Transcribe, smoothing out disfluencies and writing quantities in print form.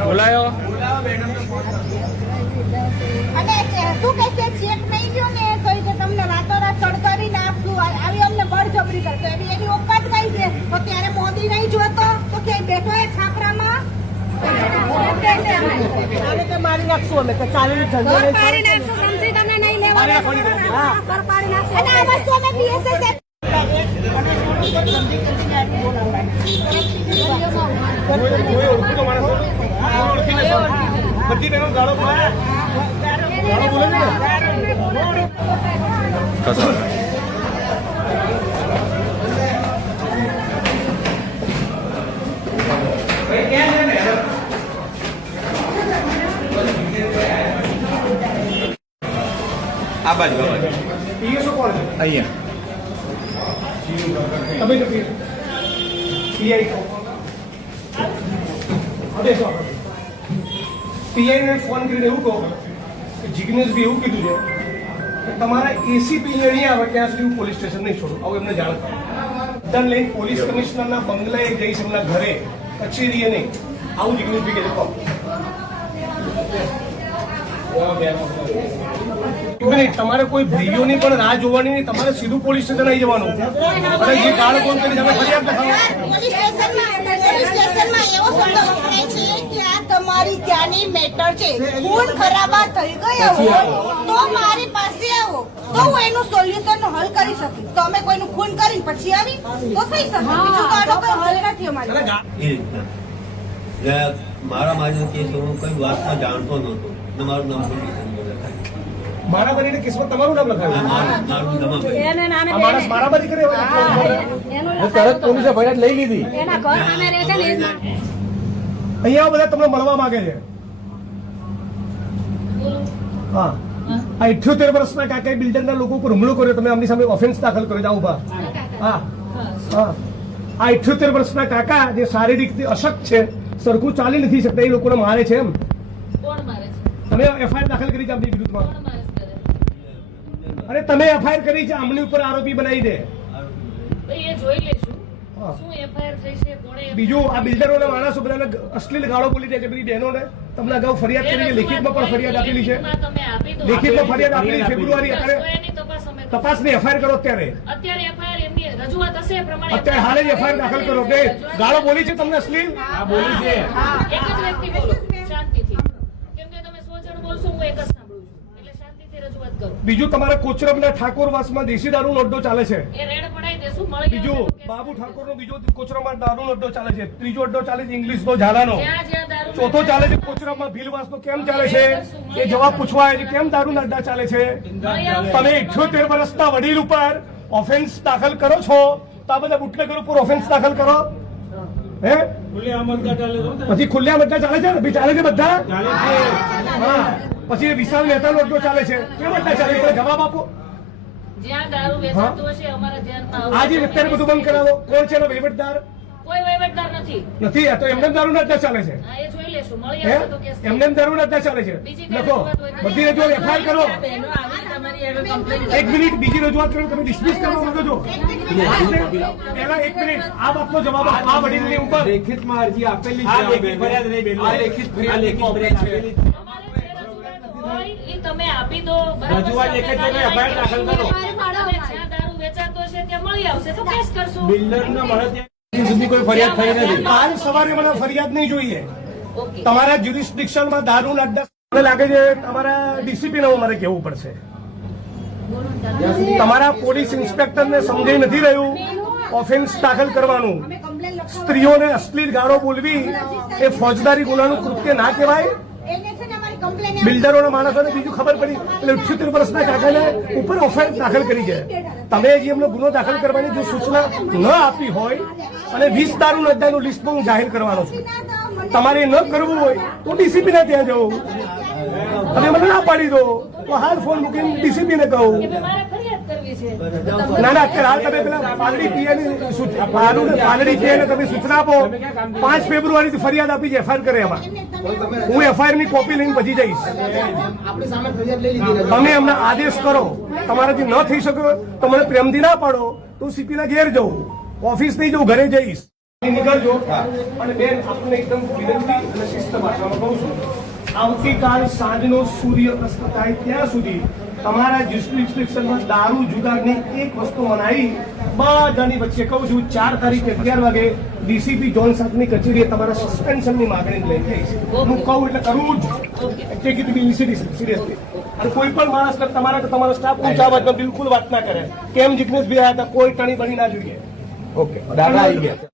બોલાયો અને શું કે છે ચેક નહીં ગયો ને તો એ તમને રાતોરાત સડકારીને આપશું આવી અમને બળજબરી કરતો એની ઓકાત કઈ છે તો ત્યારે મોદી નહીં જોતો તો ક્યાંય બેઠો એ છાપરામાં મારી નાખશું અમે કે ચાલી પાડી નાખશું સમજી તમને નહીં લેવા અને આ વસ્તુ અમે બીએસએસ આ બાજુ અહીંયા પીઆઈને ફોન કરીને એવું કહો કે જિગ્નેશ બી એવું કીધું છે કે તમારા એસીપી નહીં આવે ત્યાં સુધી હું પોલીસ સ્ટેશન નહીં છોડું આવું એમને જાણ કરો લઈને પોલીસ કમિશનરના બંગલાએ જઈશ એમના ઘરે કચેરીએ નહીં આવું જિગ્નેશ બી કહે કહો તમારે કોઈ ભાઈઓની પણ રાહ જોવાની નહીં તમારે સીધું પોલીસ સ્ટેશન આવી જવાનું અને જે ગાળ કોણ કરી તમે ફરિયાદ તમારી ત્યાંની મેટર છે ખૂન ખરાબા થઈ ગયો હોય તો મારી પાસે આવો તો હું એનું સોલ્યુશન હલ કરી શકીશ તો અમે કોઈનું ખૂન કરીને પછી આવી તો થઈ શકે બીજું તો આનો કોઈ હલ નથી અમારી મારા મારી કેસ હું કઈ વાતમાં જાણતો નહોતો તમારું નામ મારા બનીને કેસમાં તમારું નામ લખાવ્યું માણસ મારામારી કરે તરત પોલીસે ફરિયાદ લઈ લીધી અહીંયા બધા તમને મળવા માંગે છે હા આ 78 વર્ષના કાકા બિલ્ડરના લોકો ઉપર હુમલો કર્યો તમે આમની સામે ઓફેન્સ દાખલ કર્યો જાઓ ઉભા હા હા આ 78 વર્ષના કાકા જે શારીરિક અશક્ત છે સરખું ચાલી નથી શકતા એ લોકોને મારે છે એમ તમે એફઆઈઆર દાખલ કરી છે આમની વિરુદ્ધમાં અરે તમે એફઆઈઆર કરી છે આમની ઉપર આરોપી બનાવી દે બીજું આ બિલ્ડરોના માણસો બધાને અશ્લીલ ગાળો બોલી દે છે બધી બહેનોને તમને અગાઉ ફરિયાદ કરી છે લેખિતમાં પણ ફરિયાદ આપેલી છે લેખિતમાં ફરિયાદ આપેલી ફેબ્રુઆરી અત્યારે તપાસની એફઆઈઆર કરો અત્યારે અત્યારે હાલ જ એફઆઈઆર દાખલ કરો કે ગાળો બોલી છે તમને અશ્લીલ બોલી છે બીજું તમારા કોચરબના ઠાકોરવાસમાં દેશી દારૂનો અડ્ડો ચાલે છે બીજું બાબુ ઠાકોરનો બીજો કોચરબમાં દારૂનો અડ્ડો ચાલે છે ત્રીજો અડ્ડો ચાલે છે ઇંગ્લિશનો ઝાલાનો ચોથો ચાલે છે કોચરબમાં ભીલવાસનો કેમ ચાલે છે એ જવાબ પૂછવા આવે છે કેમ દારૂના અડ્ડા ચાલે છે તમે 78 વર્ષના વડીલ ઉપર ઓફેન્સ દાખલ કરો છો તો આ બધા બુટલેગર ઉપર ઓફેન્સ દાખલ કરો હે પછી ખુલ્લા અડ્ડા ચાલે છે ને ચાલે છે બધા હા પછી વિશાલ મહેતાનો અડ્ડો ચાલે છે કેમ અડ્ડા ચાલે છે જવાબ આપો આજે અત્યારે બધું બંધ કરાવો કોણ છે એનો વહીવટદાર નથી તો એમને દારૂના અડ્ડા ચાલે છે એમને દારૂના અડ્ડા ચાલે છે લખો બધી રજૂઆત એફઆઈઆર કરો એક મિનિટ બીજી રજૂઆત કરો તમે ડિસમિસ કરવા માંગો છો પહેલા એક મિનિટ આ બાબતનો જવાબ આ વડીલની ઉપર લેખિતમાં અરજી આપેલી છે લેખિત ફરિયાદ તમે આપી દો રજૂઆત એક જ એફઆઈઆર દાખલ કરો જ્યાં દારૂ વેચાતો છે ત્યાં મળી આવશે તો કેસ કરશું બિલ્ડરને મળે ત્યાં સુધી કોઈ ફરિયાદ થઈ નથી કાલ સવારે મને ફરિયાદ નહીં જોઈએ તમારા જ્યુરિસ્ડિક્શનમાં દારૂના અડ્ડા મને લાગે છે તમારા ડીસીપીને મારે કહેવું પડશે તમારા પોલીસ ઇન્સ્પેક્ટરને સમજાઈ નથી રહ્યું ઓફેન્સ દાખલ કરવાનું સ્ત્રીઓને અશ્લીલ ગાળો બોલવી એ ફોજદારી ગુનાનું કૃત્ય ના કહેવાય બિલ્ડરોના માણસોને બીજું ખબર પડી એટલે 78 વર્ષના કાકાને ઉપર ઓફેન્સ દાખલ કરી છે તમે હજી એમનો ગુનો દાખલ કરવાની જો સૂચના ન આપી હોય અને 20 દારૂના અડ્ડાનું લિસ્ટ હું જાહેર કરવાનો છું તમારે ન કરવું હોય તો ડીસીપીને ત્યાં જવું અને મને ના પાડી દો તો હાલ ફોન મૂકીને ડીસીપીને કહું ના ના અત્યારે હાલ તમે પેલા પાલડી પાલડી પીએને તમે સૂચના આપો 5 ફેબ્રુઆરીથી ફરિયાદ આપી છે એફઆઈઆર કરે એમાં હું એફઆઈઆર ની કોપી લઈને પછી જઈશ તમે એમને આદેશ કરો તમારાથી ન થઈ શકે તો મને પ્રેમથી ના પાડો તો સીપી ના ઘેર જવું ઓફિસ નહીં જવું ઘરે જઈશ નીકળજો અને બેન આપણે એકદમ વિનંતી અને શિસ્ત ભાષામાં કહું છું આવતીકાલ સાંજનો સૂર્ય અસ્ત થાય ત્યાં સુધી તમારા જ્યુરિસ્ડિક્શનમાં દારૂ જુગારની એક વસ્તુ મનાઈ બધાની વચ્ચે કહું છું 4 તારીખે 11 વાગે ડીસીપી જોન સાથની કચેરીએ તમારા સસ્પેન્શનની માંગણી લઈ જઈશ હું કહું એટલે કરવું જ ટેક ઇટ બી સિરિયસલી અને કોઈ પણ માણસ તમારો સ્ટાફ ઊંચા અવાજમાં બિલકુલ વાત ના કરે કેમ જિગ્નેશભાઈ આવ્યા હતા કોઈ ટણી બની ના જોઈએ ઓકે દાદા આવી ગયા